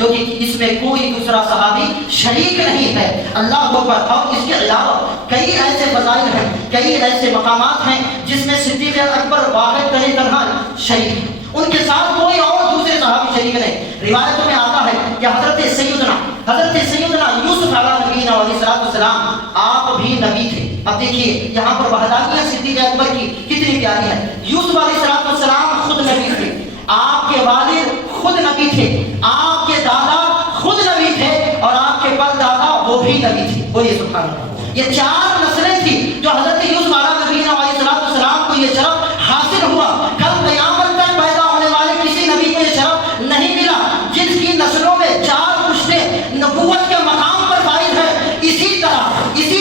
جو کہ اس میں کوئی دوسرا صحابی شریک نہیں ہے۔ اللہ اکبر۔ اور اس کے علاوہ کئی ایسے فضائل ہیں، کئی ایسے مقامات ہیں جس میں صدیق اکبر واحد تنہا شریک ہیں، ان کے ساتھ کوئی اور دوسرے صحابی شریک نہیں۔ روایتوں میں آتا ہے کہ حضرت سیدنا یوسف علیہ نبینا علیہ السلام آپ بھی نبی تھے۔ اب دیکھیے یہاں پر وحدانیت صدیق اکبر کی کتنی پیاری ہے۔ یوسف علیہ السلام خود نبی تھے، آپ کے والد خود نبی تھے، آپ کے دادا خود نبی تھے، اور آپ کے پردادا وہ بھی نبی تھے۔ بولیے سبحان اللہ۔ یہ چار نسلیں تھی جو حضرت یوسف علیہ نبینا علیہ السلام کو یہ شرف حاصل ہوا۔ کل قیامت تک پیدا ہونے والے کسی نبی کو یہ شرف نہیں ملا، جن کی نسلوں میں چار پشتیں نبوت کے مقام پر فائز ہے۔ اسی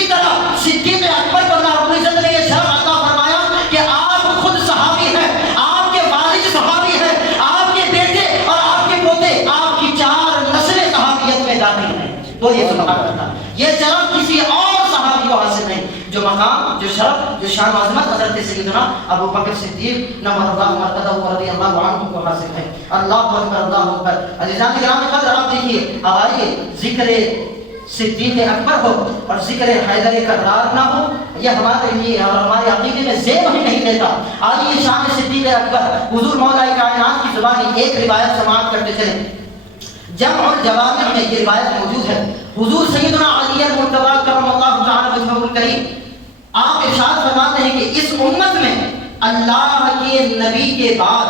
طرح صدیق اکبر کو اللہ رب العزت نے یہ شرف عطا فرمایا کہ آپ خود صحابی ہیں، آپ کے والد صحابی ہیں، آپ کے بیٹے اور آپ کے پوتے، آپ کی چار نسلیں صحابیت میں داخل ہیں۔ بولیے سبحان اللہ۔ یہ شرف کسی اور صحابی کو حاصل نہیں، جو مقام، جو شرف، جو شان و عظمت حضرت سیدنا ابو بکر صدیق نور اللہ مرتضی رضی اللہ عنہ کو حاصل ہے۔ اللہ اکبر، اللہ اکبر۔ عزیزان گرامی قدر، آپ دیکھیے، آئیے ذکر صدیق اکبر ہو اور ذکر حیدر کرار نہ ہو، یہ ہمارے لیے اور ہمارے عقیدے میں زیب ہی نہیں دیتا۔ آئیے شان صدیق اکبر، حضور مولا کائنات کی زبانی ایک روایت سماعت کرتے چلیں۔ جمع الجوامع میں یہ روایت موجود ہے۔ حضور سیدنا علی المرتضی کرم اللہ تعالی وجہہ الکریم آپ ارشاد فرماتے ہیں کہ اس امت میں اللہ کے نبی کے بعد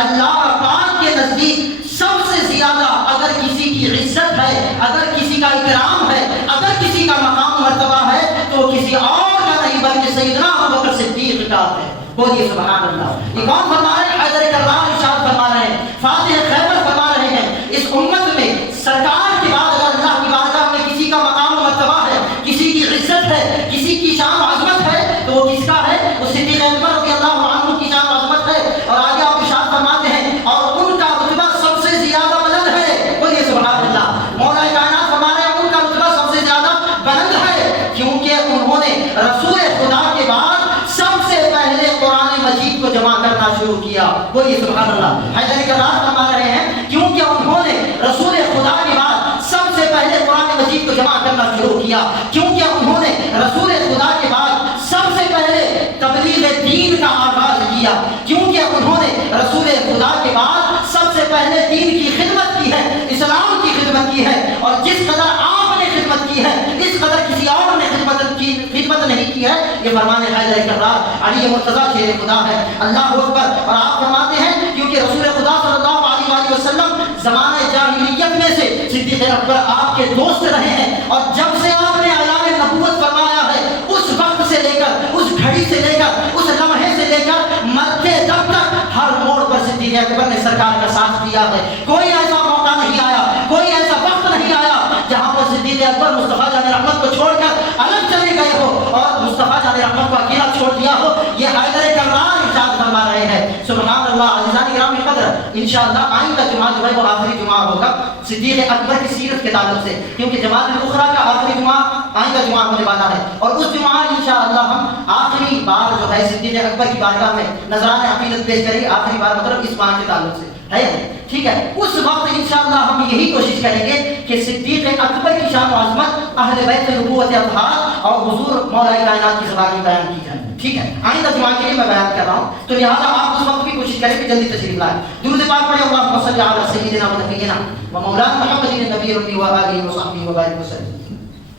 اللہ پاک کے نزدیک سب سے زیادہ اگر کسی کی عزت ہے، اگر کسی کا اکرام ہے، اگر کسی کا مقام مرتبہ ہے تو کسی اور کا نہیں بلکہ سیدنا ابوبکر صدیق کا ہے۔ بولیے سبحان اللہ۔ یہ کون فرما رہے ہیں؟ حیدر کرار ارشاد فرما رہے ہیں، فاتح خیبر فرما رہے ہیں، اس امت میں سرکار کے بعد اگر اللہ کی بارگاہ میں کسی کا مقام مرتبہ ہے، کسی کی عزت ہے، کسی کی شان و عظمت ہے تو وہ کس کا ہے؟ وہ صدیق اکبر رضی اللہ عنہ کی شان و عظمت ہے۔ اور آگے آپ ارشاد فرماتے ہیں اور ان کا رتبہ سب سے زیادہ بلند ہے۔ بولیے سبحان اللہ۔ مولا کائنات فرما رہے ہیں ان کا رتبہ سب سے زیادہ بلند ہے کیونکہ انہوں نے رسول خدا کے بعد سب سے پہلے قرآن مجید کو جمع کرنا شروع کیا۔ بولیے سبحان اللہ۔ حیدر کرار فرما رہے ہیں کیونکہ انہوں نے رسول خدا کے بعد سب سے پہلے قرآن مجید کو جمع کرنا شروع کیا، کیونکہ انہوں نے رسول خدا کے بعد سب سے پہلے تبلیغ دین کا آغاز کیا، کیونکہ انہوں نے رسول خدا کے بعد سب سے پہلے دین کی خدمت کی ہے، اسلام کی خدمت کی ہے، اور جس قدر آپ نے خدمت کی ہے اس قدر کسی اور نے خدمت نہیں کی ہے۔ یہ فرمان حیدر کرار علی مرتضی شیر خدا ہے۔ اللہ اکبر۔ اور آپ فرماتے ہیں کیونکہ رسول خدا صلی اللہ علیہ وسلم زمانہ جاہلیت میں سے صدیق اکبر آپ کے دوست رہے ہیں، اور جب سے آپ نے اعلان نبوت فرمایا ہے اس وقت سے لے کر، اس گھڑی سے لے کر، اس لمحے سے لے کر مرتے دم تک ہر موڑ پر صدیق اکبر نے سرکار کا ساتھ دیا ہے۔ کوئی ایسا موقع نہیں آیا، کوئی ایسا وقت نہیں آیا جہاں پر صدیق اکبر مصطفیٰ جان رحمت کو چھوڑ کر الگ چلے گئے ہو اور مصطفیٰ جان رحمت کو اکیلا چھوڑ دیا ہو۔ یہ حیدر کرار ارشاد فرما رہے ہیں۔ سبحان اللہ۔ عزیزان گرامی قدر، انشاءاللہ آئندہ جمعہ جو ہے وہ آخری جمعہ ہوگا صدیق اکبر کی سیرت کے تعلق سے، کیونکہ جماعت الاخری کا آخری جمعہ آئندہ جمعہ ہونے والا ہے، اور اس جمعہ انشاءاللہ ہم آخری بار جو ہے صدیق اکبر کی بارگاہ میں نذران عقیدت پیش کریں گے، آخری بار مطلب اس ماہ کے تعلق سے ہے، ٹھیک ہے۔ اس وقت انشاءاللہ ہم یہی کوشش کریں گے کہ صدیق اکبر کی شان و عظمت، اہل بیت نبوت اطہار اور حضور مولا کائنات کی زبان بیان کی جائے، ٹھیک ہے۔ آئندہ جمعہ کے لیے میں بیان کر رہا ہوں، تو لہٰذا آپ اس وقت بھی کوشش کریں کہ جلدی تشریف لائیں۔ درود پاک پڑھیں، اللہم صلی علی سیدنا و نبینا و مولانا محمد النبی الامی و آلہ و صحبہ وبارک وسلم۔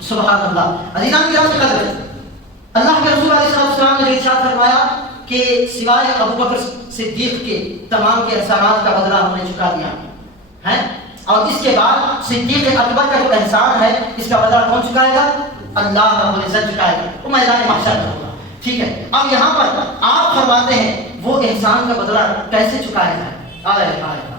سبحان اللہ۔ عزیزان گرامی قدر، اللہ کے رسول علیہ السلام نے ارشاد فرمایا کہ سوائے ابوبکر صدیق کے تمام کے احسانات کا بدلہ ہم نے چکا دیا ہے، اور اس کے بعد صدیق اکبر کا جو احسان ہے اس کا بدلہ کون چکائے گا؟ اللہ رب العزت چکائے گا، وہ میدان محشر میں ہوگا، ٹھیک ہے۔ اب یہاں پر آپ فرماتے ہیں وہ احسان کا بدلہ کیسے چکایا جائے گا،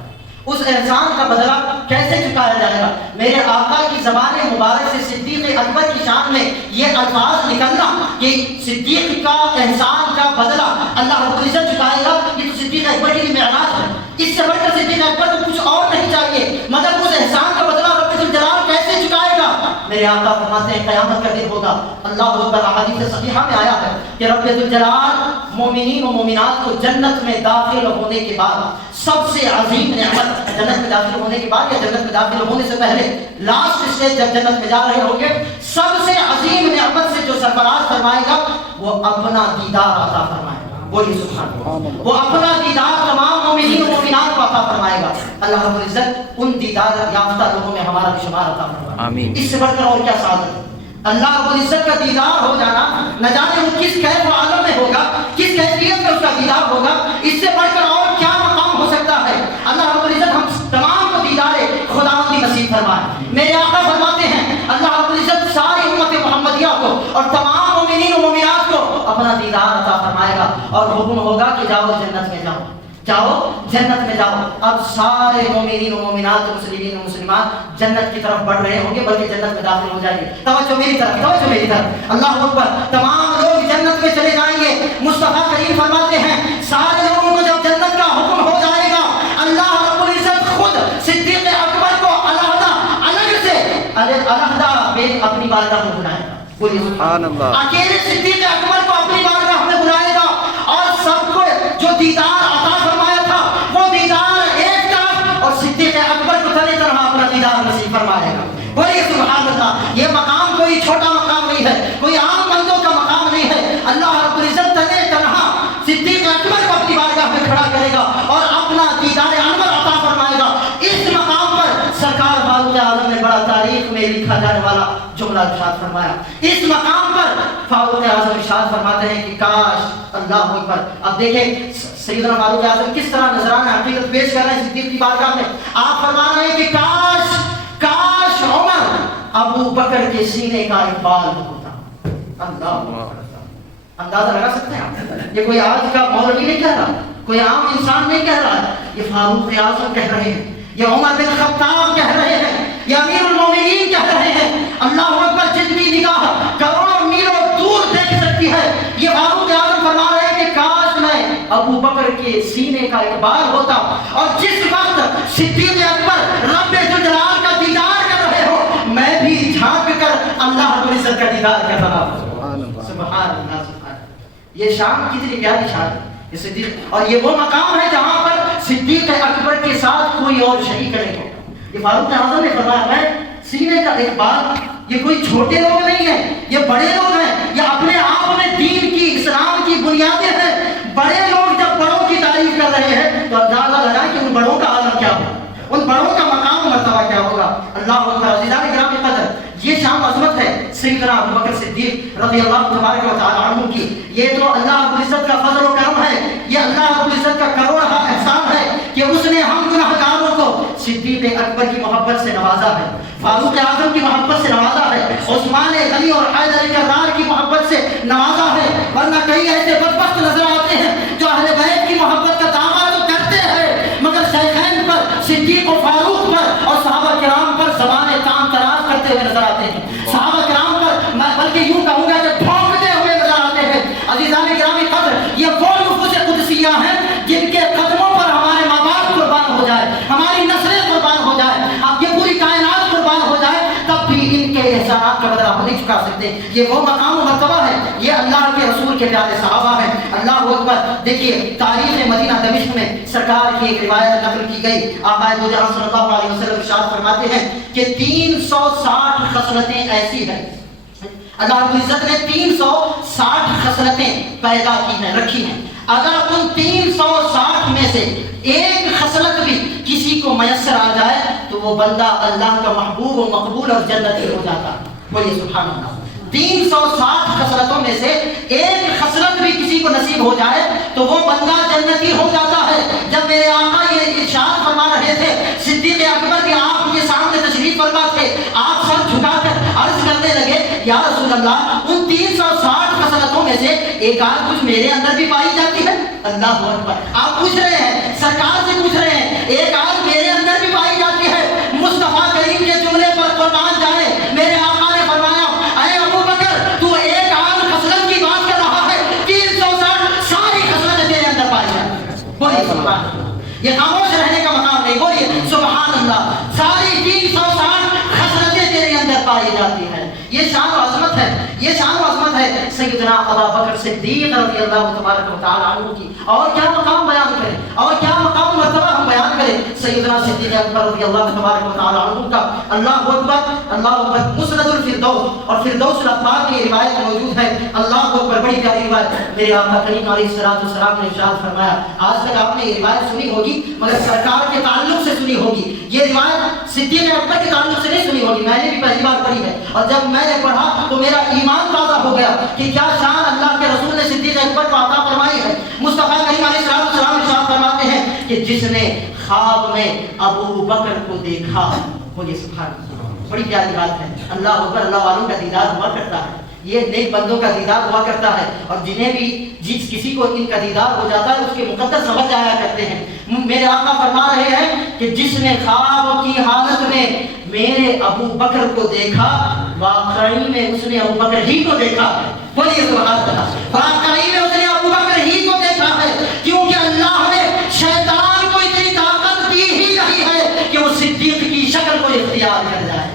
اس احسان کا بدلہ کیسے چکایا جائے گا؟ میرے آقا کی زبان مبارک سے صدیق اکبر کی شان میں یہ الفاظ نکلنا کہ صدیق کا احسان کا بدلہ اللہ رب العزت چکائے گا، یہ تو صدیق اکبر کے لیے معراج ہے۔ اس سے بڑھ کر صدیق اکبر کو کچھ اور نہیں چاہیے، مگر اس احسان کا بدلہ رب الجلال کیسے چکائے گا؟ میرے میرے آقا فرماتے ہیں قیامت کا دن ہوگا، اللہ اکبر، احادیث صحیحہ میں آیا ہے کہ رب ذوالجلال مومنین و مومنات کو جنت میں داخل ہونے کے بعد سب سے عظیم نعمت، جنت میں داخل ہونے کے بعد یا جنت میں داخل ہونے سے پہلے لاسٹ اسٹیج جب جنت میں جا رہے ہوں گے، سب سے عظیم نعمت سے جو سرفراز فرمائے گا وہ اپنا دیدار عطا فرمائے گا۔ بولیے سبحان اللہ۔ وہ اپنا دیدار تمام مومنین و مومنات کو عطا فرمائے گا۔ اللہ رب العزت ان دیدار یافتہ لوگوں میں ہمارا بھی شمار عطا فرمائے۔ آمین۔ اس سے بڑھ کر اور کیا سعادت ہے؟ اللہ رب العزت کا دیدار ہو جانا، نہ جانے وہ کس کیف و عالم میں ہوگا، کس کیفیت میں اس کا دیدار ہوگا، اس سے بڑھ کر اور کیا مقام ہو سکتا ہے؟ اللہ رب العزت ہم تمام کو دیدار خداوندی نصیب فرمائے۔ میرے آقا فرماتے ہیں اللہ رب العزت ساری امت محمدیہ کو اور تمام مومنین و مومنات کو اپنا دیدار عطا فرمائے گا اور حکم ہوگا کہ جاؤ جنت میں جاؤ، جاؤ جنت میں جاؤ۔ اب سارے مومنین و مومنات و مسلمین و مسلمات جنت کی طرف بڑھ رہے ہوں گے، بلکہ جنت میں داخل ہو جائیں گے۔ توجہ میری طرف، توجہ میری طرف، اللہ اکبر۔ تمام لوگ جنت میں چلے جائیں گے۔ مصطفیٰ کریم فرماتے ہیں سارے لوگوں کو جب جنت کا حکم ہو جائے گا، اللہ رب العزت خود صدیق اکبر کو علیحدہ الگ سے علیحدہ اپنی بارگاہ میں بلائے گا۔ بولیے سبحان اللہ۔ اکیلے صدیق اکبر کو اپنی بارگاہ میں بلائے گا اور سب کو جو دیدار عطا فرمایا تھا وہ دیدار ایک طرف اور صدیق اکبر کو تنی طرح اپنا دیدار نصیب فرمائے گا۔ بولیے سبحان اللہ۔ یہ مقام کوئی چھوٹا مقام نہیں ہے، کوئی عام بندوں کا مقام نہیں ہے۔ اللہ رب العزت تنی طرح صدیق اکبر کو اپنی بارگاہ میں کھڑا کرے گا اور اپنا دیدار انور عطا فرمائے گا۔ اس مقام پر سرکار فاروق اعظم نے بڑا تاریخ میں لکھا جانے والا جملہ ارشاد فرمایا۔ اس مقام پر فاروق اعظم ارشاد فرماتے ہیں کہ کاش، اللہ اکبر۔ اب دیکھیں سیدنا فاروق اعظم کس طرح نذرانہ حقیقت پیش کر رہے ہیں صدیق کی بارگاہ میں۔ آپ فرما رہے ہیں کہ کاش کاش عمر ابو بکر کے سینے کا اقبال ہوتا۔ اللہ، اندازہ لگا سکتے ہیں آپ؟ یہ کوئی آج کا مولوی نہیں کہہ رہا، کوئی عام انسان نہیں کہہ رہا ہے، یہ فاروق اعظم کہہ رہے ہیں، یہ عمر بن خطاب کہہ رہے ہیں، یہ امیر المومنین کہہ رہے ہیں۔ اللہ اکبر، جتنی نگاہ کروڑوں میلوں دور دیکھ سکتی ہے، یہ فاروق اعظم فرما رہے ہیں کہ کاش میں ابو بکر کے سینے کا اقبال ہوتا۔ اور جس وقت صدیق اکبر رب ذوالجلال کا دیدار کر رہے ہو، میں بھی جھانک کر اللہ رب العزت کا دیدار کر رہا ہوں۔ سبحان اللہ، سبحان۔ یہ شان کتنی پیاری شان ہے یہ صدیق، اور یہ وہ مقام ہے جہاں پر صدیق اکبر کے ساتھ کوئی اور شریک نہیں ہوگا۔ یہ فاروق اعظم نے فرمایا ہے سینے کا اقبال، یہ کوئی چھوٹے لوگ نہیں ہیں، یہ بڑے لوگ ہیں، یہ اپنے آپ میں دین کی اسلام کی بنیادیں ہیں۔ بڑے لوگ جب بڑوں کی تعریف کر رہے ہیں تو اندازہ لگائیں کہ ان بڑوں کا عالم کیا ہوگا، ان بڑوں کا مقام و مرتبہ کیا ہوگا۔ اللہ اکبر۔ عزیزان گرامی قدر، یہ شان عظمت ہے سیدنا ابو بکر صدیق رضی اللہ تبارک و تعالی عنہ کی۔ یہ تو اللہ رب العزت کا فضل و کرم ہے، یہ اللہ رب العزت کا کروڑا احسان ہے کہ اس نے ہم گنہگاروں کو صدیق اکبر کی محبت سے نوازا ہے، فاروق اعظم کی محبت سے نوازا ہے، عثمان غنی اور حیدر کرار کی محبت سے نوازا ہے۔ ورنہ کئی ایسے بدبخت نظر آتے ہیں جو اہل بیت کی محبت کا دعویٰ تو کرتے ہیں مگر شیخین پر، صدیق و فاروق پر اور صحابہ کرام پر زبان کام تراز کرتے ہوئے نظر آتے ہیں۔ صحابہ کرام پر میں بلکہ یوں کہوں گا کہ بھونکتے ہوئے نظر آتے ہیں۔ عزیزان گرامی قدر، یہ وہ نفوس قدسیہ ہیں جن کے قدموں پر ہمارے ماں باپ قربان ہو جائے، ہماری نسلیں قربان ہو جائے، اب یہ پوری کائنات قربان ہو جائے، تب بھی ان کے احسانات کا بدلہ ہم نہیں چکا سکتے۔ یہ وہ مقام و مرتبہ ہے، یہ اللہ کے رسول کے پیارے صحابہ ہیں۔ اللہ اکبر۔ دیکھیے تاریخ مدینہ دمشق میں سرکار کی ایک روایت نقل کی گئی۔ آقا دو جہاں صلی اللہ علیہ وسلم ارشاد فرماتے ہیں کہ 360 خصلتیں ایسی ہیں، اللہ رب العزت نے 360 خصلتیں پیدا کی ہیں، رکھی ہیں۔ اگر ان 360 میں سے ایک خصلت بھی کسی کو میسر آ جائے تو وہ بندہ اللہ کا محبوب و مقبول اور جنتی ہو جاتا۔ بولیے سبحان اللہ۔ 360 خصلتوں میں سے ایک خصلت بھی کسی کو نصیب ہو جائے تو وہ بندہ جنتی ہو جاتا ہے۔ جب میرے آقا یہ ارشاد فرما رہے تھے صدیق اکبر کے آپ کے سامنے تشریف فرما تھے، آپ سر جھکا کر عرض کرنے لگے یا رسول اللہ، ان 360 خصلتوں میں سے ایک آدھ کچھ میرے اندر بھی پائی جاتی ہے؟ اللہ اکبر۔ آپ پوچھ رہے ہیں، سرکار سے پوچھ رہے ہیں، ایک آدھ میرے اندر بھی پائی جاتی ہے؟ مصطفیٰ کریم کے جملے پر قربان جائے، میرے آقا نے فرمایا اے ابو بکر، تو ایک آدھ خصلت کی بات کر رہا ہے، 360 ساری خصلتیں تیرے اندر پائی جاتی ہیں۔ بولیے سبحان اللہ۔ یہ خاموش رہنے کا مقام نہیں، بولیے سبحان اللہ۔ ساری 360 خصلتیں تیرے اندر پائی جاتی ہیں۔ سیدنا ابو بکر صدیق رضی اللہ تبارک و تعالی عنہ کی اور کیا مقام بیان کریں اور کیا مقام مرتبہ ہم بیان کریں سیدنا صدیق اکبر رضی اللہ تبارک و تعالی عنہ کا. اللہ اکبر اللہ اکبر. مسند الفردوس اور فردوس الافاق کی روایت موجود ہے. اللہ اکبر. بڑی پیاری روایت. میرے آقا کریم علیہ الصلوۃ والسلام نے ارشاد فرمایا, آج تک آپ نے یہ روایت سنی ہوگی مگر سرکار کے تعلق سے سنی ہوگی, یہ روایت صدیق اکبر کے تعلق سے نہیں سنی ہوگی, میں نے بھی پہلی بار پڑھی ہے. اور جب میں نے پڑھا تو میرا ایمان تازہ ہو گیا کہ کیا شان اللہ کے رسول نے صدیق اکبر کو عطا فرمائی ہے. مصطفیٰ کریم علیہ السلام ارشاد فرماتے ہیں کہ جس نے خواب میں ابو بکر کو دیکھا, بولیے سبحان اللہ. بڑی پیاری بات ہے. اللہ اکبر. اللہ والوں کا دیدار ہوا کرتا ہے, یہ نیک بندوں کا دیدار ہوا کرتا ہے, اور جنہیں بھی جس کسی کو ان کا دیدار ہو جاتا ہے اس کے مقدس سمجھ جایا کرتے ہیں. میرے آقا فرما رہے ہیں کہ جس نے خواب کی حالت میں میرے ابو بکر کو دیکھا, واقعی میں اس نے ابو بکر ہی کو دیکھا ہے. بولیے سبحان اللہ. واقعی میں اس نے ابو بکر ہی کو دیکھا ہے, کیونکہ اللہ نے شیطان کو اتنی طاقت دی ہی نہیں ہے کہ وہ صدیق کی شکل کو اختیار کر جائے.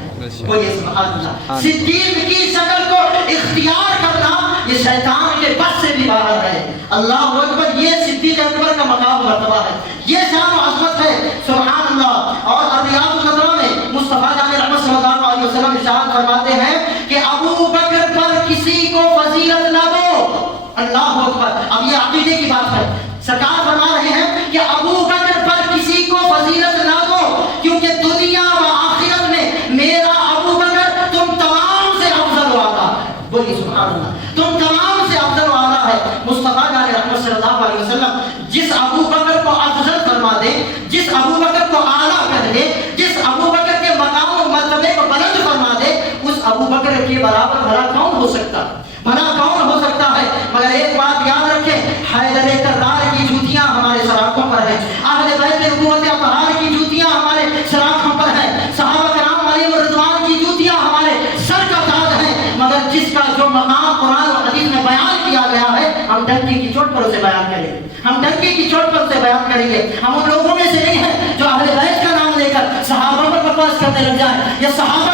بولیے سبحان اللہ. صدیق کی شکل کو اختیار کرنا یہ شیطان کے بس سے بھی باہر ہے. اللہ اکبر. یہ صدیق اکبر کا مقام مرتبہ ہے, یہ شان و عظمت ہے. سبحان اللہ. اور ریاض النظر میں مصطفیٰ جان رحمت صلی اللہ علیہ وسلم ارشاد فرماتے ہیں کہ ابو بکر پر کسی کو فضیلت نہ دو. اللہ اکبر. اب یہ عقیدے کی بات ہے. سرکار فرما رہے ہیں کہ ابو بکر پر کسی کو فضیلت نہ دو, کیونکہ دنیا و آخرت میں میرا ابو بکر تم تمام سے افضل والا ہے. بولیے سبحان اللہ. تم تمام سے افضل والا ہے. مصطفیٰ جان رحمت صلی اللہ علیہ وسلم جس ابو بکر کو افضل فرما دے, جس ابو بکر کو اعلیٰ کر دے, جس ابو بکر کے مقام و مرتبے کو بلند فرما دے, اس ابو بکر کے برابر بھلا کون ہو سکتا ہے, بھلا کون ہو سکتا ہے. مگر ایک بات یاد رکھیں, حیدر کرار کی جوتیاں ہمارے سراخوں پر ہیں, اہل بیت نبوت اطہار کی جوتیاں ہمارے سراخوں پر ہیں, صحابہ کرام علیہ رضوان کی جوتیاں ہمارے سر کا تاج ہیں. مگر جس کا جو مقام قرآن و حدیث میں بیان کیا گیا ہے, ہم ڈنکی کی چوٹ پر اسے بیان کریں گے, ہم ڈنکی کی چوٹ پر اسے بیان کریں گے. ہم ان لوگوں میں سے نہیں ہیں جو اہل بیت کا نام لے کر صحابہ پر بکواس کرنے لگ جائیں, یا صحابہ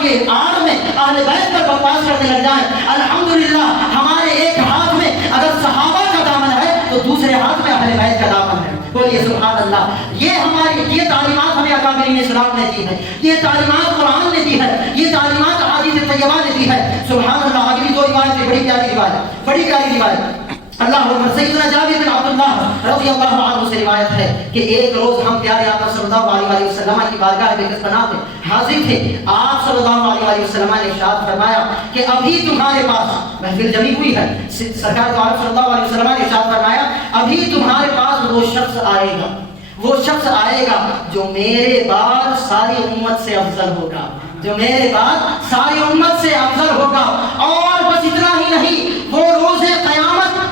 کے آڑ میں اہل بیت پر بکواس کرنے لگ جائیں. الحمدللہ ہمارے ایک ہاتھ میں اگر صحابہ کا دامن ہے تو دوسرے ہاتھ میں اہل بیت کا دامن ہے. بولیے سبحان اللہ. یہ تعلیمات ہمیں اکابرین اسلام نے دی ہے, یہ تعلیمات قرآن نے دی ہے, یہ تعلیمات احادیث طیبہ نے دی ہے. سبحان اللہ. اگلی دو روایت بڑی پیاری روایت, بڑی پیاری روایت. اللہ اکبر. سیدنا جابر بن عبداللہ رضی اللہ عنہ سے روایت ہے کہ ایک روز ہم پیارے آقا صلی اللہ علیہ وسلم کی بارگاہ بقسمت میں حاضر تھے. آپ صلی اللہ علیہ وسلم نے ارشاد فرمایا کہ ابھی تمہارے پاس, محفل جمی ہوئی ہے, سرکار تو آپ صلی اللہ علیہ وسلم نے ارشاد فرمایا ابھی تمہارے پاس وہ شخص آئے گا, وہ شخص آئے گا جو میرے بعد ساری امت سے افضل ہوگا, جو میرے بعد ساری امت سے افضل ہوگا. اور بس اتنا ہی نہیں, وہ روز قیامت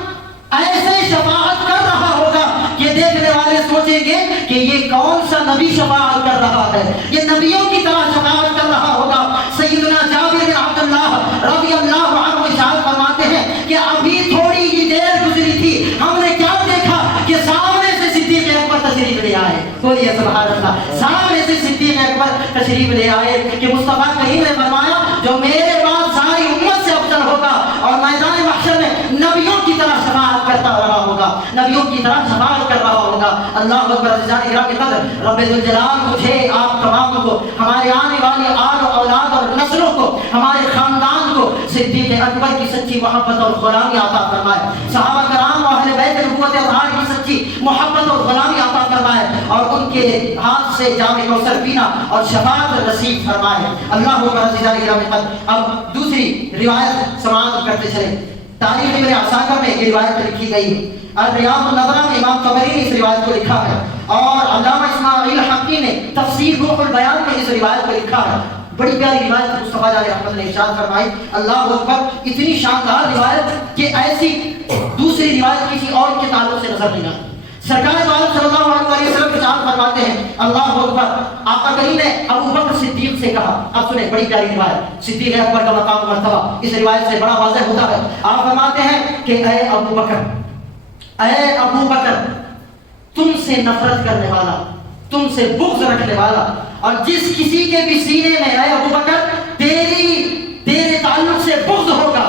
ایسے شفاعت کر رہا ہوگا کہ دیکھنے والے سوچیں گے کہ یہ کون سا نبی شفاعت کر رہا ہے, یہ نبیوں کی طرح شفاعت کر رہا ہوگا. سیدنا جابر بن عبداللہ رضی اللہ عنہ ارشاد فرماتے ہیں کہ ابھی تھوڑی ہی دیر گزری تھی, ہم نے کیا دیکھا کہ سامنے سے صدیق اکبر تشریف لے آئے. بولیے سبحان اللہ. سامنے سے صدیق اکبر تشریف لے آئے کہ مصطفیٰ کریم نے فرمایا جو میرے بعد ساری امت سے افضل ہوگا اور میدان محشر میں نبیوں کی طرح شفاعت کرتا رہا ہوگا, نبیوں کی طرح شفاعت کر رہا ہوگا. اللہ اکبر. عزیزان کرام کی قدر رب ذوالجلال مجھے آپ تمام کو, ہمارے آنے والی آل و اولاد اور نسلوں کو, ہمارے خاندان کو صدیق اکبر کی سچی محبت اور غلامی عطا فرمائے, صحابہ کرام اور اہل بیت نبوت اطہار کی سچی محبت اور غلامی عطا فرمائے, اور ان کے ہاتھ سے جام کوثر پینا اور شفاعت نصیب فرمائے. اللہ اکبر. عزیزان کرام کی قدر اب دوسری روایت سماعت کرتے چلیں. تاریخ ابن عساکر میں یہ روایت لکھی گئی ہے, اور ریاض النظر میں امام طبری نے اس روایت کو لکھا ہے, اور علامہ اسماعیل حقی نے تفسیر روح البیان میں اس روایت کو لکھا ہے. بڑی پیاری روایت مصطفیٰ جان رحمت نے ارشاد فرمائی. اللہ اکبر. اتنی شاندار روایت کہ ایسی دوسری روایت کسی اور کے تعلق سے نظر نہیں آتی. سرکار دو عالم صلی اللہ علیہ وسلم ارشاد فرماتے ہیں, اللہ اکبر, آقا کریم نے ابو بکر صدیق سے کہا. اب سنیں بڑی پیاری روایت, صدیق اکبر کا مقام مرتبہ اس روایت سے بڑا واضح ہوتا ہے. آپ فرماتے ہیں کہ اے ابو بکر, اے ابو بکر, تم سے نفرت کرنے والا, تم سے بغض رکھنے والا, اور جس کسی کے بھی سینے میں اے ابو بکر تیرے تعلق سے بغض ہوگا,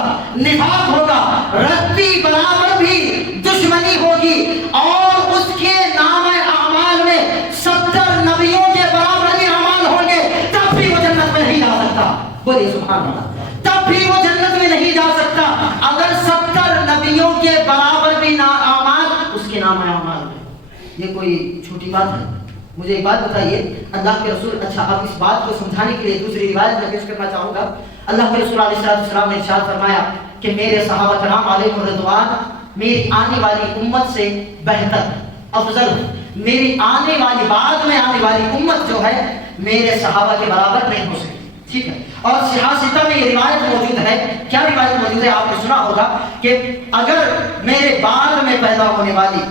نفاق ہوگا، رتی برابر بھی دشمنی ہوگی، اور اس کے نام اعمال میں 70 نبیوں کے برابر ہی اعمال ہوں گے، تب بھی وہ جنت میں نہیں جا سکتا. بولیے سبحان اللہ. تب بھی وہ جنت میں نہیں جا سکتا اگر 70 نبیوں کے برابر بھی اعمال اس کے نام اعمال میں. یہ کوئی چھوٹی بات ہے؟ مجھے ایک بات بتائیے، اللہ کے رسول، اچھا اب اس بات کو سمجھانے کے لیے دوسری روایت میں پیش کرنا چاہوں گا. اللہ کے رسول علیہ السلام نے ارشاد فرمایا کہ میرے صحابہ کرام علیہم الرضوان میری آنے والی امت سے بہتر افضل، میری آنے والی بعد میں آنے والی امت جو ہے میرے صحابہ کے برابر نہیں ہو سکتی. ٹھیک ہے. اور صحیح ستہ میں یہ روایت موجود ہے. کیا روایت موجود ہے؟ آپ نے سنا ہوگا کہ اگر میرے بعد میں پیدا ہونے والی،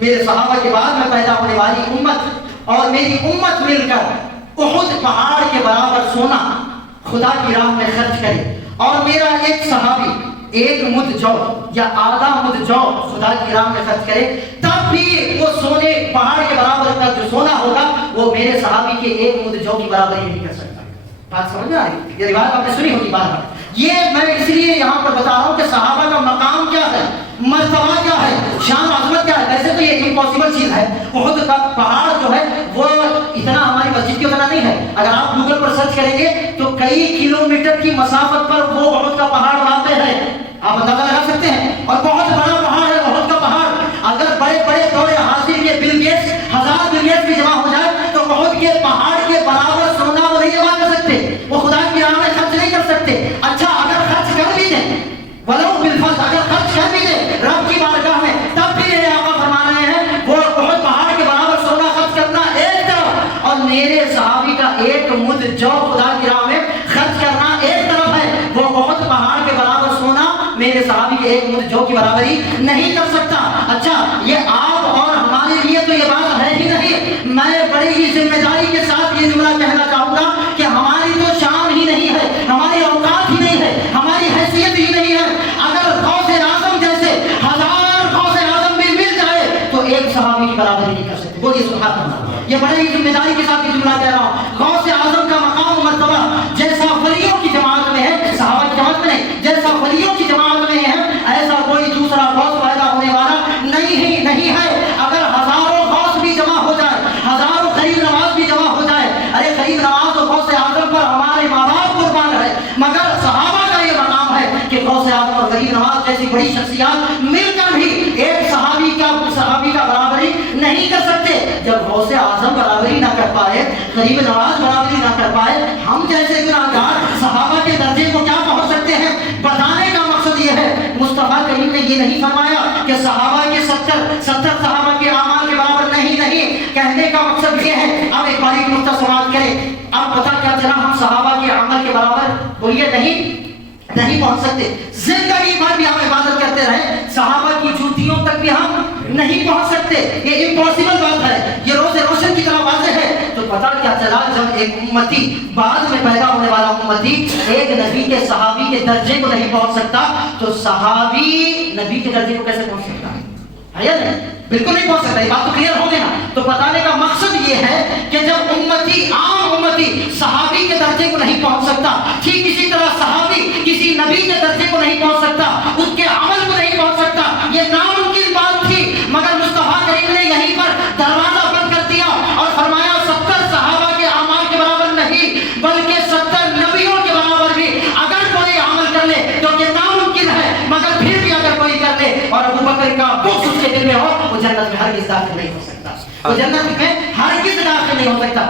میرے صحابہ کے بعد میں پیدا ہونے والی امت اور میری امت مل کر احد پہاڑ کے برابر سونا خدا کی راہ میں خرچ کرے، اور میرا ایک صحابی ایک مد جو یا آدھا مد جو خدا کی راہ میں خرچ کرے، تب بھی وہ سونے پہاڑ کے برابر کا جو سونا ہوگا وہ میرے صحابی کے ایک مد جو کی برابر ہی نہیں کر سکتا. بات سمجھ میں آ رہی؟ یہ روایت آپ نے سنی ہوگی بار بار. یہ میں اس لیے یہاں پر بتا رہا ہوں کہ صحابہ کا مقام کیا ہے، مرتبہ کیا ہے، شان عظمت کیا ہے. ویسے تو یہ امپاسبل چیز ہے، احد کا پہاڑ جو ہے وہ اتنا ہماری مسجد کی اتنا نہیں ہے. اگر آپ گوگل پر سرچ کریں گے تو کئی کلومیٹر کی مسافت پر وہ احد کا پہاڑ واقع ہے. آپ اندازہ لگا سکتے ہیں. اور بہت بڑا پہاڑ ہے احد کا پہاڑ. اگر بڑے بڑے دور حاصل کے بل گیٹس، 1000 بل گیٹس بھی جمع ہو جائے تو احد کے پہاڑ کے برابر سونا وہ نہیں جمع کر سکتے، وہ خدا کی راہ میں خرچ نہیں کر سکتے. اچھا اگر خرچ کر بھی دیں، ولو بالفضل، اگر خرچ کر بھی دیں رب کی بارگاہ میں، تب بھی میرے آقا فرما رہے ہیں وہ احد پہاڑ کے برابر سونا خرچ کرنا ایک طرف، اور میرے صحابی کا ایک مد جو خدا کی راہ میں خرچ کرنا ایک طرف ہے. وہ احد پہاڑ کے برابر سونا میرے صحابی کے ایک مد جو کی برابری نہیں کر سکتا. اچھا یہ آپ اور ہمارے لیے تو یہ بات ہے ہی نہیں. میں بڑی ہی ذمہ داری کے ساتھ یہ جملہ کہنا چاہوں گا کہ ہماری تو شان ہی نہیں ہے، ہماری اوقات ہی نہیں ہے، ہماری حیثیت ہی نہیں ہے. اگر غوث اعظم جیسے 1000 غوث اعظم بھی مل جائے تو ایک صحابی کی برابری نہیں کر سکتے. بولیے سبحان اللہ. یہ بڑی ہی ذمہ داری کے ساتھ یہ جملہ کہہ رہا ہوں. غوث اعظم کا مقام و مرتبہ جیسا ولیوں کی جماعت میں ہے، صحابہ کی جماعت میں نہیں، جیسا ولیوں کی جماعت میں ہے، ایسا کوئی دوسرا غوث پیدا ہونے والا نہیں ہے. اگر ہزاروں غوث بھی جمع ہو جائے، ہزاروں غریب نواز بھی جمع ہو جائے، ارے غریب نواز اور غوث اعظم پر ہمارے ماں باپ قربان ہے، مگر صحابہ کا یہ مقام ہے کہ غوث اعظم اور غریب نواز جیسی بڑی شخصیات مل کر بھی ایک صحابی کا برابری نہیں کر سکتے. جب غوث اعظم برابری نہ کر پائے، غریب نواز برابری نہ کر پائے، ہم جیسے گناہگار صحابہ کے درجے کو کیا پہنچ سکتے ہیں؟ بتانے کا مقصد یہ ہے، مصطفیٰ کریم نے یہ نہیں فرمایا کہ صحابہ کے 70 صحابہ کے اعمال کے برابر نہیں. کہنے کا مقصد یہ ہے، اب ایک باریک نقطہ سماعت کریں. اب پتہ کیا چلا؟ ہم صحابہ کے عمل کے برابر بولیے نہیں پہنچ سکتے. زندگی بھر بھی ہم عبادت کرتے رہے، صحابہ کی جوتیوں تک بھی ہم نہیں پہنچ سکتے. یہ امپاسبل بات ہے، یہ روز روشن کی طرح واضح ہے. تو پتہ کیا چلا؟ جب ایک امتی، بعد میں پیدا ہونے والا امتی ایک نبی کے صحابی کے درجے کو نہیں پہنچ سکتا، تو صحابی نبی کے درجے کو کیسے پہنچ سکتا ہے یا نہیں؟ بالکل نہیں پہنچ سکتا. یہ بات تو کلیئر ہو گئی نا. تو بتانے کا مقصد یہ ہے کہ جب عام امتی صحابی کے درجے کو نہیں پہنچ سکتا، ٹھیک اسی طرح صحابی کسی نبی کے درجے کو نہیں پہنچ سکتا، اس کے عمل کو نہیں پہنچ سکتا. یہ ناممکن بات تھی، مگر مصطفیٰ کریم نے یہیں پر دروازہ بند کر دیا اور فرمایا 70 صحابہ کے اعمال کے برابر نہیں، بلکہ 70 نبیوں کے برابر بھی اگر کوئی عمل کر لے تو یہ ناممکن ہے، مگر پھر بھی اگر کوئی کر لے اور ابو بکر کا بغض اس کے دل میں ہو، وہ جنت میں ہرگز داخل نہیں ہو سکتا. وہ جنت میں ہرگز داخل نہیں ہو سکتا.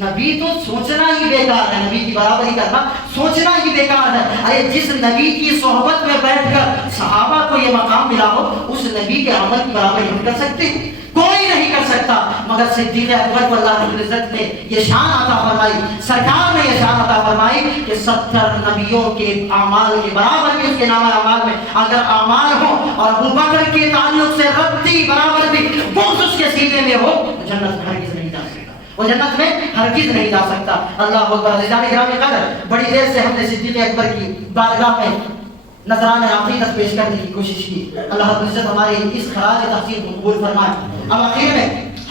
نبی تو سوچنا ہی بیکار ہے، نبی کی برابری کرنا سوچنا ہی بیکار ہے. ارے جس نبی کی صحبت میں بیٹھ کر صحابہ کو یہ مقام ملا ہو، اس نبی کے عمل کی برابری ہم کر سکتے ہیں؟ کوئی نہیں کر سکتا. مگر صدیق اکبر کو اللہ رب العزت نے یہ شان عطا فرمائی، سرکار نے یہ شان عطا فرمائی کہ 70 نبیوں کے اعمال کے برابر بھی اس کے نام اعمال میں اگر اعمال ہو اور ابو بکر کے تعلق سے ربطی برابر بھی بغض اس کے سینے میں ہو، تو جنت میں ہرگز نہیں جا سکتا. وہ جنت میں ہرگز نہیں جا سکتا. اللہ اکبر. عزیزان گرامی قدر، بڑی دیر سے ہم نے صدیق اکبر کی بارگاہ میں نذرانہ عقیدت پیش کرنے کی کوشش کی. اللہ رب العزت ہمارے اس خراج تحسین کو قبول فرمائے. اب آخر میں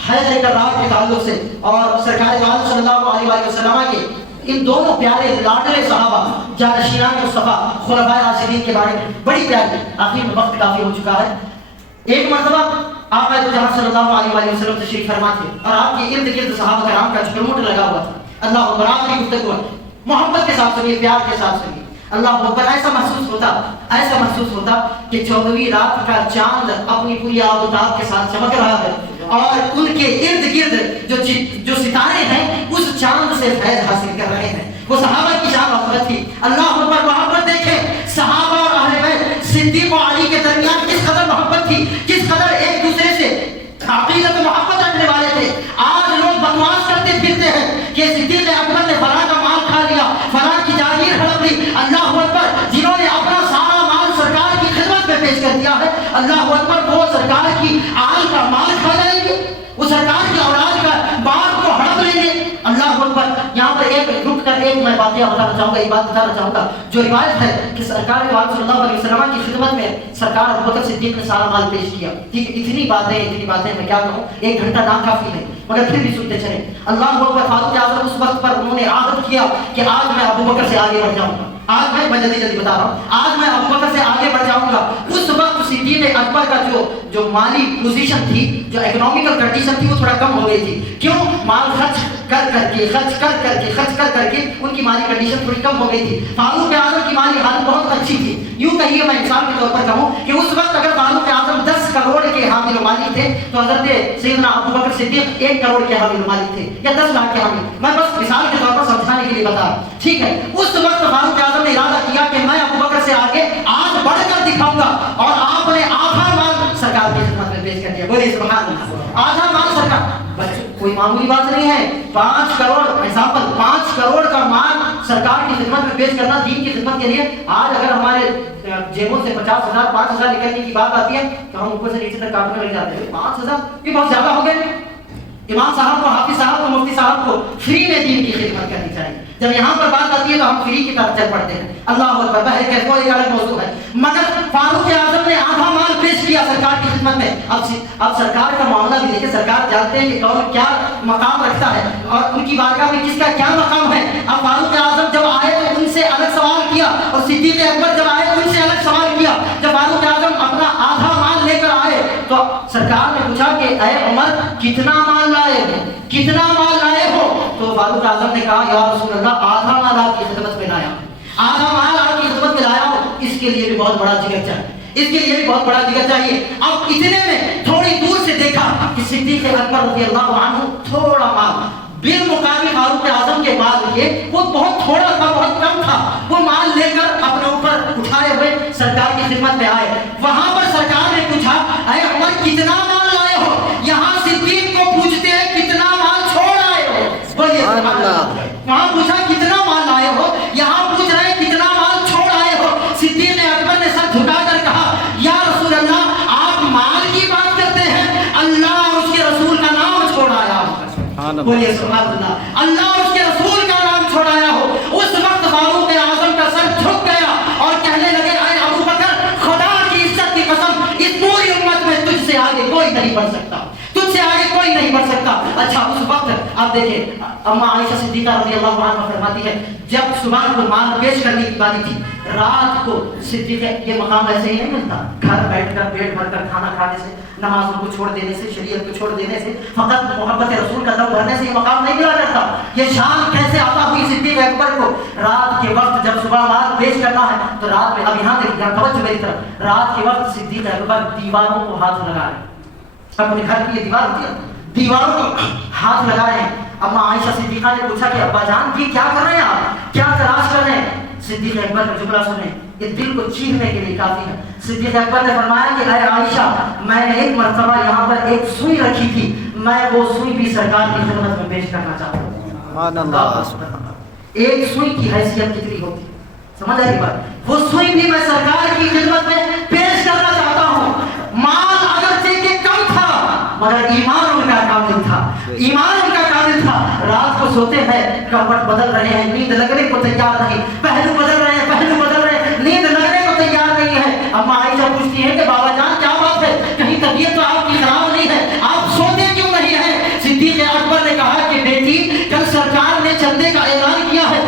حیدر کرار کے تعلق سے اور سرکار صلی اللہ علیہ وسلم کے ان دونوں پیارے لاڈلے صحابہ جانشینان مصطفیٰ خلفائے راشدین کے بارے میں بڑی پیاری. آخر میں وقت کافی ہو چکا ہے. ایک مرتبہ آپ جہاں صلی اللہ علیہ وآلہ وسلم تشریف فرما تھے اور آپ کے ارد گرد صحابہ کرام کا جھرمٹ لگا ہوا تھا. اللہ اکبر. آپ کی گفتگو محبت کے ساتھ سنیے, پیار کے ساتھ سنیے. اللہ اکبر. ایسا محسوس ہوتا کہ 14ویں رات کا چاند اپنی پوری آب و تاب کے ساتھ چمک رہا ہے اور ان کے ارد گرد جو ستارے ہیں اس چاند سے فیض حاصل کر رہے ہیں. وہ صحابہ کی شان محبت تھی. اللہ اکبر. محبت دیکھیں صحابہ اور اہل بیت صدیق و علی کے درمیان کس قدر محبت تھی, کس قدر ایک دوسرے سے عقیدت و محبت رکھنے والے تھے. آج لوگ بکواس کرتے پھرتے ہیں کہ صدیق اکبر نے فلاں کا مال کھا لیا, فلاں کی جاگیر ہڑپ لی. اللہ اکبر. جنہوں نے اپنا سارا مال سرکار کی خدمت میں پیش کر دیا ہے, اللہ اکبر, وہ سرکار کی آل کا مال کھا جائیں گے, وہ سرکار کی اولاد کا باغ کو ہڑپ لیں گے. اللہ اکبر. یہاں پر ایک رک کر ایک میں واقعہ بتانا چاہوں گا, ایک بات بتانا چاہوں گا. جو روایت ہے کہ سرکار صلی اللہ علیہ وسلم کی خدمت میں سرکار ابوبکر صدیق نے سارا مال پیش کیا. ٹھیک ہے, اتنی باتیں میں کیا کہوں, ایک گھنٹہ ناکافی ہے مگر پھر بھی سنتے چلیں. اللہ اکبر. فاروق اعظم اس وقت پر انہوں نے عہد کیا کہ آج میں ابوبکر سے آگے بڑھ جاؤں گا. آج میں جلدی بتا رہا ہوں, آج میں ابوبکر سے آگے بڑھ جاؤں گا. اس وقت صدیق اکبر کا جو مالی پوزیشن تھی, جو اکنامیکل کنڈیشن تھی, وہ تھوڑا کم ہو گئی تھی. کیوں؟ مال خرچ کر کے ان کی مالی کنڈیشن تھوڑی کم ہو گئی تھی. فاروق اعظم کی مالی حالت بہت اچھی تھی. یوں کہیے, میں انسان کے طور پر کہوں کہ اس وقت اگر فاروق اعظم 10 کروڑ کے حامل و مالک تھے تو حضرت سیدنا ابوبکر صدیق 1 کروڑ کے حامل و مالک تھے یا 10 لاکھ کے حامل. میں بس مثال کے طور پر سمجھانے کے لیے بتا رہا ہوں. ٹھیک ہے, اس وقت فاروق اعظم نے ارادہ کیا کہ میں ابوبکر سے آگے آج بڑھ کر دکھاؤں گا, اور آپ نے آدھا مال سرکار کی خدمت میں پیش کر دیا. بولیے سبحان اللہ. آدھا مال سرکار, کوئی معمولی بات نہیں ہے. 5 کروڑ ایگزامپل, 5 کروڑ کا مال سرکار کی خدمت میں پیش کرنا دین کی خدمت کے لیے. آج اگر ہمارے جیبوں سے 50,000 5,000 نکلنے کی بات آتی ہے تو ہم اوپر سے نیچے تک کاٹنے لگ جاتے ہیں. 5,000 یہ بہت زیادہ ہو گئے. امام صاحب کو, حافظ صاحب کو, مفتی صاحب کو فری میں دین کی خدمت کرنی چاہیے. جب یہاں پر بات آتی ہے تو ہم فری کی طرف چل پڑتے ہیں. اللہ اکبر. بہر کہتے ہیں ایک الگ موضوع ہے, مگر فاروق اعظم نے آدھا مال پیش کیا سرکار کی خدمت میں. اب سرکار کا معاملہ بھی دیکھیں. سرکار جانتے ہیں کہ کون کیا مقام رکھتا ہے اور ان کی بارگاہ میں کس کا کیا مقام ہے. اب فاروق اعظم جب آئے تو ان سے الگ سوال کیا, اور صدیق اکبر جب آئے تو ان سے الگ سوال کیا. جب فاروق اعظم اپنا آدھا مال لے کر آئے تو سرکار نے پوچھا کہ اے عمر کتنا مال لائے ہو, کتنا مال لائے ہو؟ تو فاروق اعظم نے کہا یا رسول اللہ آدھا مال آپ کی خدمت میں لایا, آدھا مال آپ کی خدمت میں لایا ہو. اس کے لیے بھی بہت بڑا جگر چاہیے, اس کے لیے بھی بہت بڑا جگر چاہیے. اب اتنے میں تھوڑی دور سے دیکھا کہ صدیق اکبر رضی اللہ عنہ تھوڑا مال بالمقابل فاروق اعظم کے مال کے وہ بہت تھوڑا تھا, بہت کم تھا. وہ مال لے کر اپنے اوپر اٹھائے ہوئے سرکار کی خدمت میں آئے. وہاں پر سرکار نے پوچھا اے عمر کتنا مال لائے ہو. یہاں صدیق کو پوچھتے ہیں کتنا مال چھوڑ آئے ہو. بولیے سبحان اللہ. وہاں پوچھا کتنا مال لائے ہو, یہاں پوچھ رہے ہیں کتنا مال چھوڑ آئے ہو. صدیق اکبر نے سر جھکا کر کہا یا رسول اللہ آپ مال کی بات کرتے ہیں, اللہ اور اس کے رسول کا نام چھوڑ آیا ہو. بولیے سبحان اللہ. اللہ اور اس کے رسول کا نام چھوڑایا ہو. اس وقت فاروق اعظم کا سر جھک گیا اور کہنے لگے اے ابوبکر خدا کی عزت کی قسم اس پوری امت میں تجھ سے آگے کوئی نہیں بڑھ سکتا, تجھ سے آگے کوئی نہیں بڑھ سکتا. اچھا اس وقت آپ دیکھیں اما عائشہ صدیقہ رضی اللہ عنہا فرماتی ہے جب صبح کو مال پیش کرنے کی باری تھی, رات کو صدیق, یہ مقام ایسے ہی نہیں ملتا گھر بیٹھ کر پیٹ بھر کر کھانا کھانے سے, نمازوں کو چھوڑ دینے سے, شریعت کو چھوڑ دینے سے, فقط محبت رسول کا دم بھرنے سے یہ مقام نہیں ملا کرتا. یہ شان کیسے عطا ہوئی صدیق اکبر کو؟ رات کے وقت جب صبح مال پیش کرنا ہے تو رات میں, اب یہاں دیکھیں توجہ میری طرف, رات کے وقت صدیق اکبر دیواروں کو ہاتھ لگا رہے ہیں. اپنے گھر کی یہ دیوار ہوتی ہے, دیواروں کو ہاتھ لگا رہے ہیں. اما عائشہ صدیقہ نے پوچھا کہ ابا جان کی کیا کر رہے ہیں آپ, کیا تلاش کر رہے ہیں؟ صدیق اکبر کا جملہ سنیں, یہ دل کو چیرنے کے لیے کافی ہے. صدیق اکبر نے فرمایا کہ اے عائشہ میں نے ایک مرتبہ یہاں پر ایک سوئی رکھی تھی, میں وہ سوئی بھی سرکار کی خدمت میں پیش کرنا چاہتا ہوں. سبحان اللہ. ایک سوئی کی حیثیت کتنی ہوتی ہے, سمجھ آئی بات؟ وہ سوئی بھی میں سرکار کی خدمت میں پیش کرنا چاہتا ہوں. مال اگرچہ کہ کم تھا مگر ایمان ان کا کامل تھا, ایمان ان کا کامل تھا. رات کو سوتے ہیں کپڑ بدل رہے ہیں, نیند لگنے کو تیار نہیں, پہلو بدل رہے ہیں, پہلو بدل رہے ہیں, نیند لگنے کو تیار نہیں ہے. اما عائشہ پوچھتی ہے کہ بابا جان کیا بات ہے, کہیں طبیعت تو آپ کی خراب نہیں ہے, آپ سوتے کیوں نہیں ہیں؟ صدیق اکبر نے کہا کہ بیٹی کل سرکار نے چندے کا اعلان کیا ہے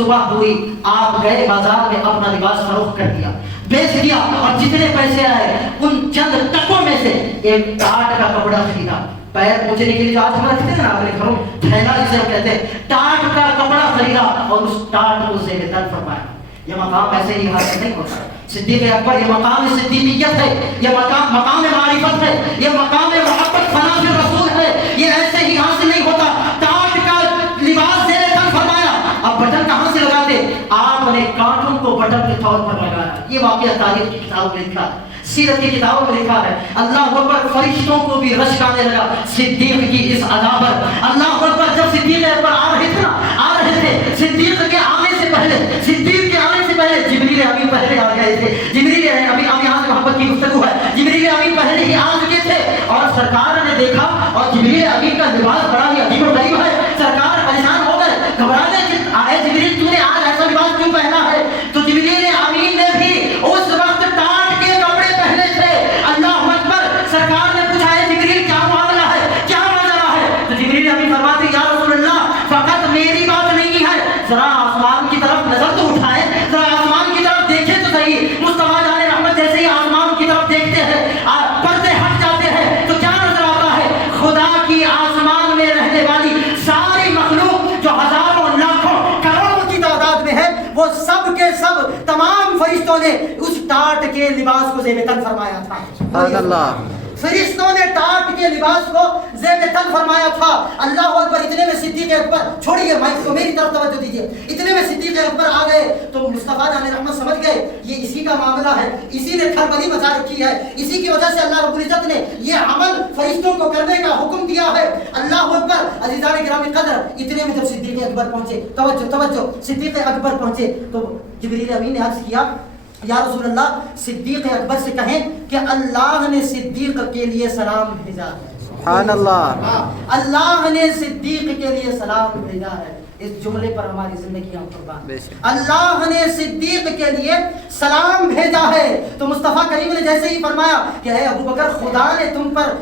صبح ہوئی آپ گئے بازار میں اپنا لباس فروخت کر دیا, بیچ دیا, اور جتنے پیسے آئے ان چند ٹکوں میں سے ایک ٹاٹ کا کپڑا خریدا. پیر پوچھنے کے لیے جو آج ہم رکھتے ہیں نا اپنے گھروں تھیلا جسے ہم کہتے ہیں, ٹاٹ کا کپڑا خریدا اور اس ٹاٹ کو زیر تن فرمایا. یہ مقام ایسے ہی حاصل نہیں ہوتا. صدیق اکبر یہ مقام صدیقیت ہے, یہ مقام معرفت ہے, یہ مقام محبت فنا فی رسول ہے. یہ ایسے ہی حاصل نہیں ہوتا. ٹاٹ کا لباس زیر تن فرمایا. اب بٹن کہاں سے لگاتے؟ آپ نے کانٹوں کو بٹن کے طور پر لگایا. یہ واقعہ تاریخ کی کتابوں میں لکھا ہے, سیرت کی کتابوں میں لکھا ہے. اللہ اکبر, فرشتوں کو بھی رشک آنے لگا صدیق کی اس ادا پر. اللہ اکبر, جب صدیق اکبر آ رہے تھے, صدیق کے آنے سے پہلے جبریل امین پہلے آ گئے تھے. جبریل امین یہاں سے محبت کی گفتگو ہے. جبریل امین پہلے ہی آ چکے تھے اور سرکار نے دیکھا اور جبریل امین کا لباس بڑا ہی عجیب و غریب ہے. سرکار پریشان ہو گئے, گھبرانے کہ آئے جبریل تو نے آج ایسا لباس کیوں پہنا ہے؟ تو جبریل امین نے بھی اس وقت ٹاٹ کے کپڑے پہنے تھے. اللہ اکبر, سرکار نے پوچھا ہے جبریل کیا معاملہ ہے, کیا ماجرا ہے؟ تو جبریل امین فرماتے ہیں یا رسول اللہ فقط میری بات نہیں ہے, ذرا آسمان کی طرف نظر تو اٹھائیں, ذرا آسمان کی طرف دیکھیں تو صحیح. مصطفیٰ جان رحمت جیسے ہی آسمان کی طرف دیکھتے ہیں, پردے ہٹ جاتے ہیں, تو کیا نظر آتا ہے؟ خدا کی آسمان میں رہنے والی ساری مخلوق جو ہزاروں لاکھوں کروڑوں کی تعداد میں ہے, وہ سب کے سب تمام فرشتوں نے اس ٹاٹ کے لباس کو زیب تن فرمایا تھا. سبحان اللہ, فرشتوں نے ٹاٹ کے لباس کو زیب تن فرمایا تھا. اللہ اکبر. اتنے میں صدیق اکبر, چھوڑیے مائک کو, میری طرف توجہ دیجیے. اتنے میں صدیق اکبر آ گئے تو مصطفیٰ جان رحمت سمجھ گئے یہ اسی کا معاملہ ہے, اسی نے کھلبلی مچا رکھی ہے, اسی کی وجہ سے اللہ رب العزت نے یہ عمل فرشتوں کو کرنے کا حکم دیا ہے. اللہ اکبر. عزیزان گرامی قدر, اتنے میں جب صدیق اکبر پہنچے, توجہ, صدیق اکبر پہنچے تو جبریل امین نے عرض کیا یا رسول اللہ صدیق اکبر سے کہیں کہ اللہ نے صدیق کے لیے سلام بھیجا ہے. سبحان اللہ, اللہ نے صدیق کے لیے سلام بھیجا ہے. اس جملے پر ہماری زندگیاں قربان. اللہ نے صدیق کے لیے سلام بھیجا ہے. تو مصطفیٰ کریم نے جیسے ہی فرمایا کہ اے ابو بکر خدا نے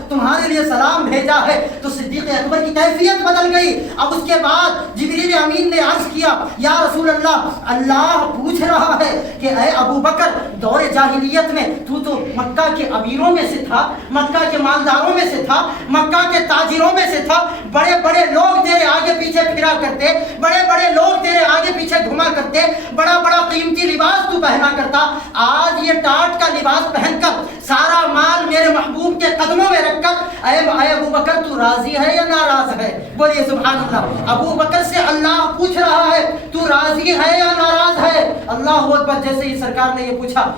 تمہارے لیے سلام بھیجا ہے, تو صدیق اکبر کی کیفیت بدل گئی. اب اس کے بعد جبریل امین نے عرض کیا یا رسول اللہ, اللہ پوچھ رہا ہے کہ اے ابو بکر دور جاہلیت میں تو مکہ کے امیروں میں سے تھا, مکہ کے مالداروں میں سے تھا, مکہ کے تاجروں میں سے تھا, بڑے بڑے لوگ تیرے آگے پیچھے پھرا کرتے, بڑے بڑے لوگ تیرے آگے پیچھے گھما کرتے, بڑا بڑا قیمتی لباس تو پہنا کرتا. آج یہ ٹاٹ کا لباس پہن کر سارا مال میرے محبوب کے قدموں میں رکھ کر اے ابو بکر تو راضی ہے یا ناراض ہے؟ بولیے سبحان اللہ. ابو بکر سے اللہ پوچھ رہا ہے تو راضی ہے یا ناراض ہے؟ اللہ اکبر. جیسے ہی سرکار نے یہ پوچھا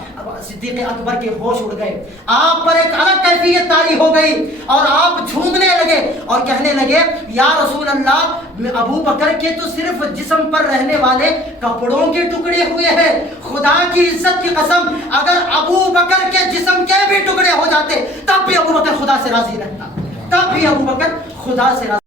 صدیق اکبر کے ہوش اڑ گئے, آپ پر ایک الگ کیفیت طاری ہو گئی اور آپ جھومنے لگے اور کہنے لگے یا رسول اللہ ابو بکر کے تو صرف جسم پر رہنے والے کپڑوں کے ٹکڑے ہوئے ہیں, خدا کی عزت کی قسم اگر ابو بکر کے جسم کے بھی ٹکڑے ہو جاتے تب بھی ابو بکر خدا سے راضی رہتا, تب بھی ابو بکر خدا سے راضی